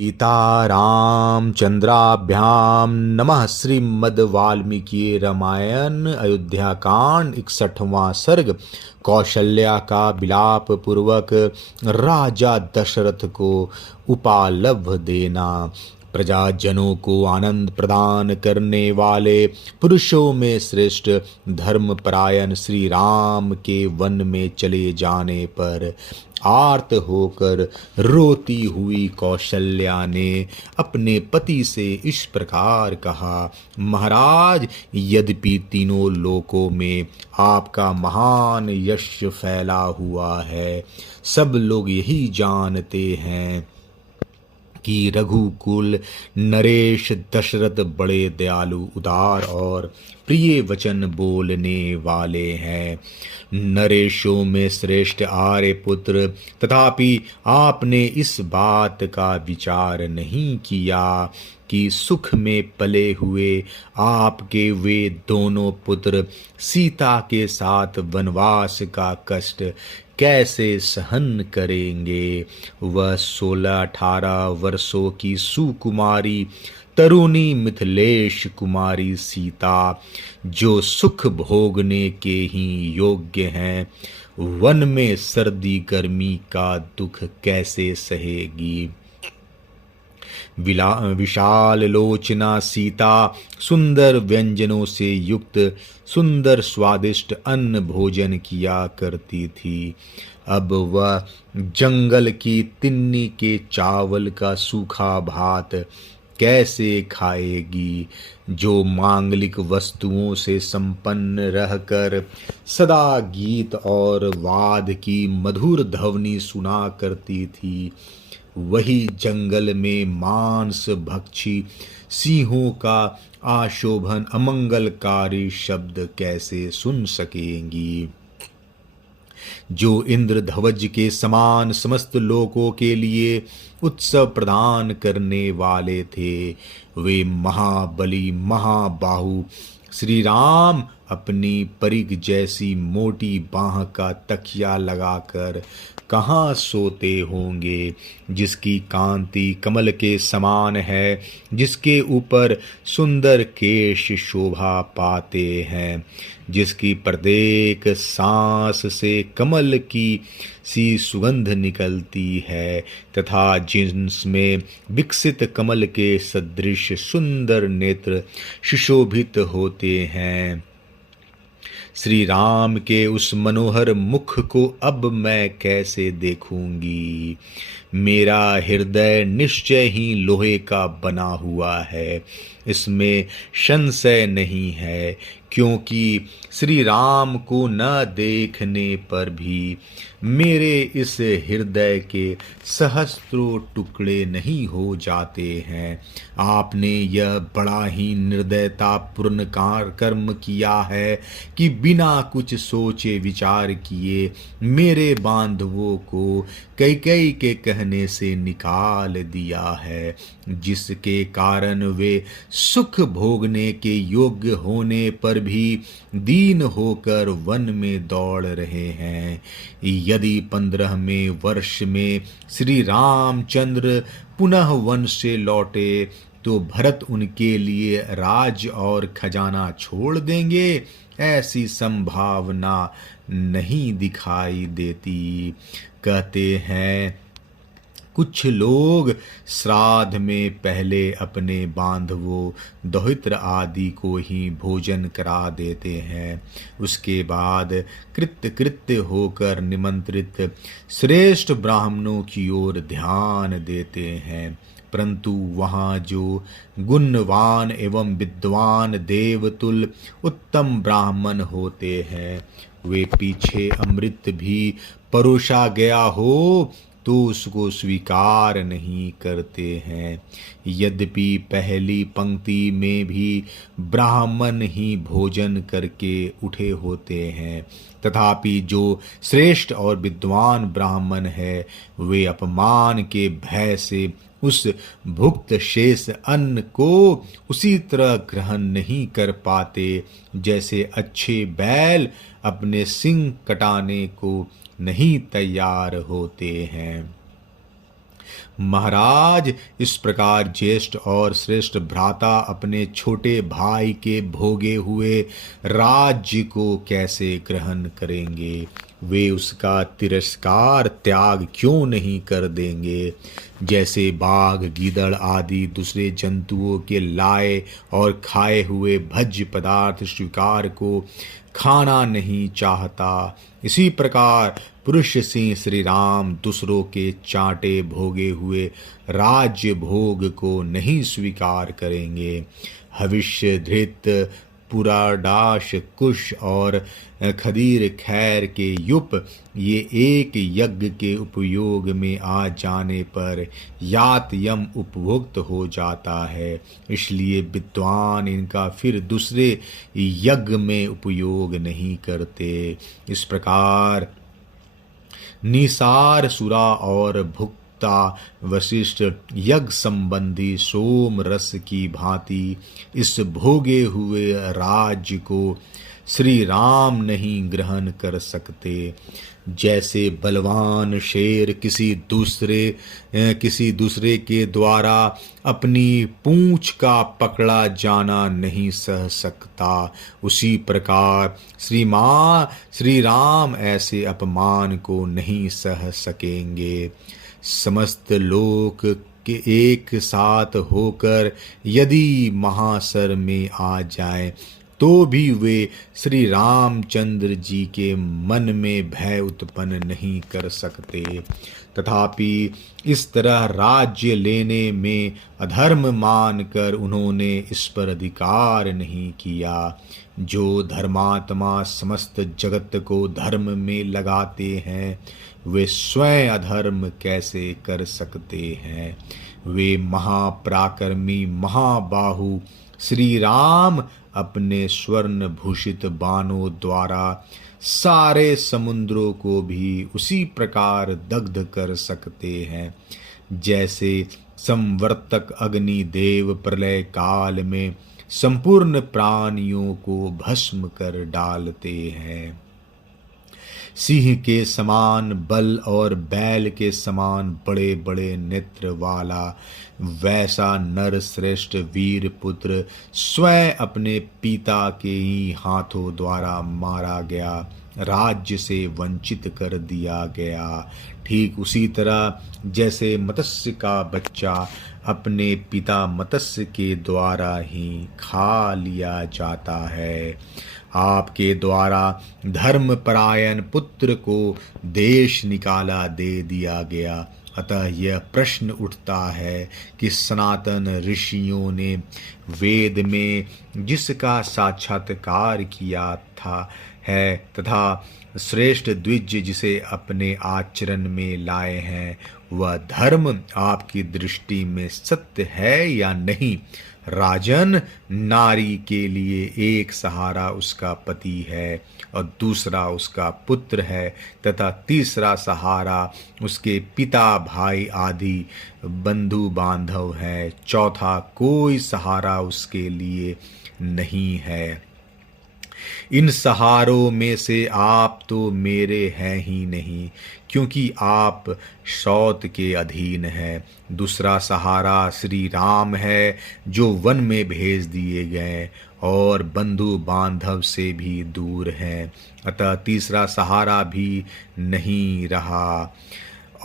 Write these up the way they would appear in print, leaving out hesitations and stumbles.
सीतारामचंद्राभ्याम नमः। श्रीमद् वाल्मीकि रामायण अयोध्या कांड 61वां सर्ग। कौशल्या का विलाप पूर्वक राजा दशरथ को उपालभ देना। प्रजाजनों को आनंद प्रदान करने वाले पुरुषों में श्रेष्ठ धर्मपरायण श्री राम के वन में चले जाने पर आर्त होकर रोती हुई कौशल्या ने अपने पति से इस प्रकार कहा। महाराज, यद्यपि तीनों लोकों में आपका महान यश फैला हुआ है, सब लोग यही जानते हैं कि रघुकुल नरेश दशरथ बड़े दयालु, उदार और प्रिय वचन बोलने वाले हैं। नरेशों में श्रेष्ठ आर्यपुत्र, तथापि आपने इस बात का विचार नहीं किया कि सुख में पले हुए आपके वे दोनों पुत्र सीता के साथ वनवास का कष्ट कैसे सहन करेंगे। वह 16-18 वर्षों की सुकुमारी तरुणी मिथिलेश कुमारी सीता, जो सुख भोगने के ही योग्य हैं, वन में सर्दी गर्मी का दुख कैसे सहेगी। विशाल लोचना सीता सुंदर व्यंजनों से युक्त सुंदर स्वादिष्ट अन्न भोजन किया करती थी। अब वह जंगल की तिन्नी के चावल का सूखा भात कैसे खाएगी, जो मांगलिक वस्तुओं से संपन्न रहकर सदा गीत और वाद की मधुर ध्वनि सुना करती थी। वही जंगल में मांस भक्षी सिंहों का आशोभन अमंगलकारी शब्द कैसे सुन सकेंगी। जो इंद्र ध्वज के समान समस्त लोकों के लिए उत्सव प्रदान करने वाले थे, वे महाबली महाबाहु श्री राम अपनी परिग जैसी मोटी बाह का तकिया लगाकर कहाँ सोते होंगे, जिसकी कांति कमल के समान है, जिसके ऊपर सुंदर केश शोभा पाते हैं, जिसकी प्रत्येक सांस से कमल की सी सुगंध निकलती है, तथा जिनमें विकसित कमल के सदृश सुंदर नेत्र सुशोभित होते हैं। श्री राम के उस मनोहर मुख को अब मैं कैसे देखूंगी। मेरा हृदय निश्चय ही लोहे का बना हुआ है, इसमें संशय नहीं है, क्योंकि श्री राम को न देखने पर भी मेरे इस हृदय के सहस्त्रों टुकड़े नहीं हो जाते हैं। आपने यह बड़ा ही निर्दयतापूर्ण कर्म किया है कि बिना कुछ सोचे विचार किए मेरे बांधवों को कैकेयी के कहने से निकाल दिया है, जिसके कारण वे सुख भोगने के योग्य होने पर भी दीन होकर वन में दौड़ रहे हैं। यदि 15वें वर्ष में श्री रामचंद्र पुनः वन से लौटे तो भरत उनके लिए राज और खजाना छोड़ देंगे, ऐसी संभावना नहीं दिखाई देती। कहते हैं कुछ लोग श्राद्ध में पहले अपने बांधवों दौहित्र आदि को ही भोजन करा देते हैं, उसके बाद कृत्य होकर निमंत्रित श्रेष्ठ ब्राह्मणों की ओर ध्यान देते हैं। परंतु वहाँ जो गुणवान एवं विद्वान देवतुल्य उत्तम ब्राह्मण होते हैं, वे पीछे अमृत भी परोसा गया हो तो उसको स्वीकार नहीं करते हैं। यद्यपि पहली पंक्ति में भी ब्राह्मण ही भोजन करके उठे होते हैं, तथापि जो श्रेष्ठ और विद्वान ब्राह्मण है, वे अपमान के भय से उस भुक्त शेष अन्न को उसी तरह ग्रहण नहीं कर पाते जैसे अच्छे बैल अपने सींग कटाने को नहीं तैयार होते हैं। महाराज, इस प्रकार ज्येष्ठ और श्रेष्ठ भ्राता अपने छोटे भाई के भोगे हुए राज्य को कैसे ग्रहण करेंगे? वे उसका तिरस्कार त्याग क्यों नहीं कर देंगे? जैसे बाघ, गीदड़ आदि दूसरे जंतुओं के लाए और खाए हुए भज्य पदार्थ स्वीकार को खाना नहीं चाहता, इसी प्रकार पुरुष सिंह श्री राम दूसरों के चाटे भोगे हुए राज्य भोग को नहीं स्वीकार करेंगे। हविष्य, धृत, पुराडाश, कुश और खदीर खैर के युप ये एक यज्ञ के उपयोग में आ जाने पर यात यम उपभुक्त हो जाता है, इसलिए विद्वान इनका फिर दूसरे यज्ञ में उपयोग नहीं करते। इस प्रकार निसार, सुरा और भुक्ता वशिष्ठ यज्ञ संबंधी सोम रस की भांति इस भोगे हुए राज्य को श्री राम नहीं ग्रहण कर सकते। जैसे बलवान शेर किसी दूसरे के द्वारा अपनी पूंछ का पकड़ा जाना नहीं सह सकता, उसी प्रकार श्री राम ऐसे अपमान को नहीं सह सकेंगे। समस्त लोक के एक साथ होकर यदि महासर में आ जाएं तो भी वे श्री रामचंद्र जी के मन में भय उत्पन्न नहीं कर सकते। तथापि इस तरह राज्य लेने में अधर्म मानकर उन्होंने इस पर अधिकार नहीं किया। जो धर्मात्मा समस्त जगत को धर्म में लगाते हैं, वे स्वयं अधर्म कैसे कर सकते हैं? वे महापराक्रमी महाबाहु श्री राम अपने स्वर्ण भूषित बाणों द्वारा सारे समुद्रों को भी उसी प्रकार दग्ध कर सकते हैं जैसे संवर्तक अग्निदेव प्रलय काल में संपूर्ण प्राणियों को भस्म कर डालते हैं। सिंह के समान बल और बैल के समान बड़े बड़े नेत्र वाला वैसा नर श्रेष्ठ वीर पुत्र स्वयं अपने पिता के ही हाथों द्वारा मारा गया, राज्य से वंचित कर दिया गया। ठीक उसी तरह जैसे मत्स्य का बच्चा अपने पिता मत्स्य के द्वारा ही खा लिया जाता है। आपके द्वारा धर्मपरायण पुत्र को देश निकाला दे दिया गया। अतः यह प्रश्न उठता है कि सनातन ऋषियों ने वेद में जिसका साक्षात्कार किया था है तथा श्रेष्ठ द्विज जिसे अपने आचरण में लाए हैं, वह धर्म आपकी दृष्टि में सत्य है या नहीं? राजन, नारी के लिए एक सहारा उसका पति है और दूसरा उसका पुत्र है तथा तीसरा सहारा उसके पिता भाई आदि बंधु बांधव है, चौथा कोई सहारा उसके लिए नहीं है। इन सहारों में से आप तो मेरे हैं ही नहीं, क्योंकि आप शौत के अधीन हैं। दूसरा सहारा श्री राम है जो वन में भेज दिए गए और बंधु बांधव से भी दूर हैं। अतः तीसरा सहारा भी नहीं रहा।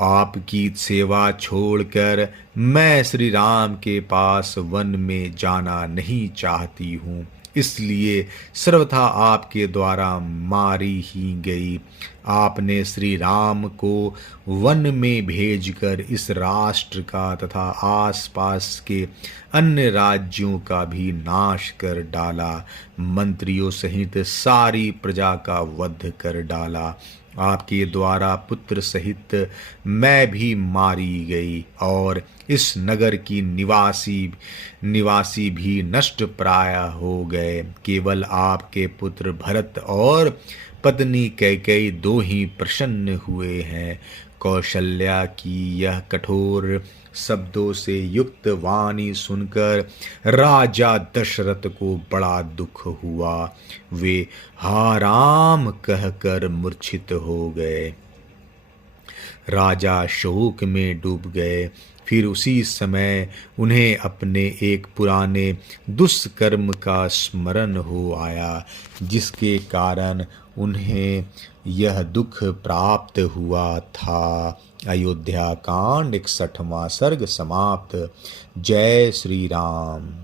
आपकी सेवा छोड़कर मैं श्री राम के पास वन में जाना नहीं चाहती हूँ, इसलिए सर्वथा आपके द्वारा मारी ही गई। आपने श्री राम को वन में भेजकर इस राष्ट्र का तथा आसपास के अन्य राज्यों का भी नाश कर डाला, मंत्रियों सहित सारी प्रजा का वध कर डाला। आपके द्वारा पुत्र सहित मैं भी मारी गई और इस नगर की निवासी भी नष्ट प्राय हो गए। केवल आपके पुत्र भरत और पत्नी कैकेयी दो ही प्रसन्न हुए हैं। कौशल्या की यह कठोर शब्दों से युक्त वाणी सुनकर राजा दशरथ को बड़ा दुख हुआ। वे हा राम कहकर मूर्छित हो गए। राजा शोक में डूब गए। फिर उसी समय उन्हें अपने एक पुराने दुष्कर्म का स्मरण हो आया, जिसके कारण उन्हें यह दुख प्राप्त हुआ था। अयोध्या कांड 61वां सर्ग समाप्त। जय श्री राम।